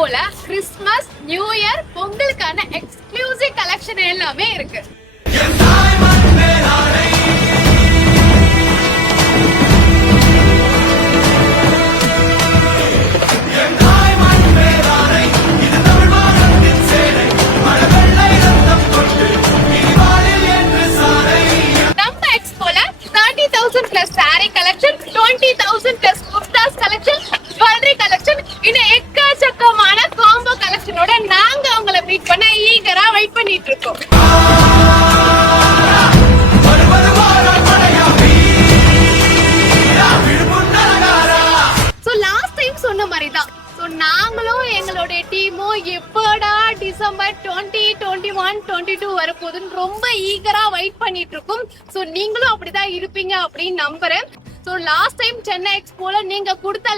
எக்ஸ்போல Christmas, new year, பொங்கலுக்கான exclusive collection எல்லாமே இருக்கு. நம்ம எக்ஸ்போல 30,000 plus saree collection, 20,000 plus kurtas collection, jewelry collection, இன்னும் எக்கச்சக்கமான காம்போ கலெக்ஷனோட நாங்க உங்களை மீட் பண்ண ஈகரா வெயிட் பண்ணிட்டு இருக்கோம். சோ லாஸ்ட் டைம் சொன்ன மாதிரி தான் நாங்களும் எங்களுடைய டீமும் எப்படா டிசம்பர் 2021 22 வரப்போகுதுன்னு ரொம்ப ஈகரா வெயிட் பண்ணிட்டு இருக்கோம். சோ நீங்களும் அப்படிதான் இருப்பீங்க அப்படின்னு நம்புறேன். சோ லாஸ்ட் டைம் சென்னை எக்ஸ்போல நீங்க கொடுத்த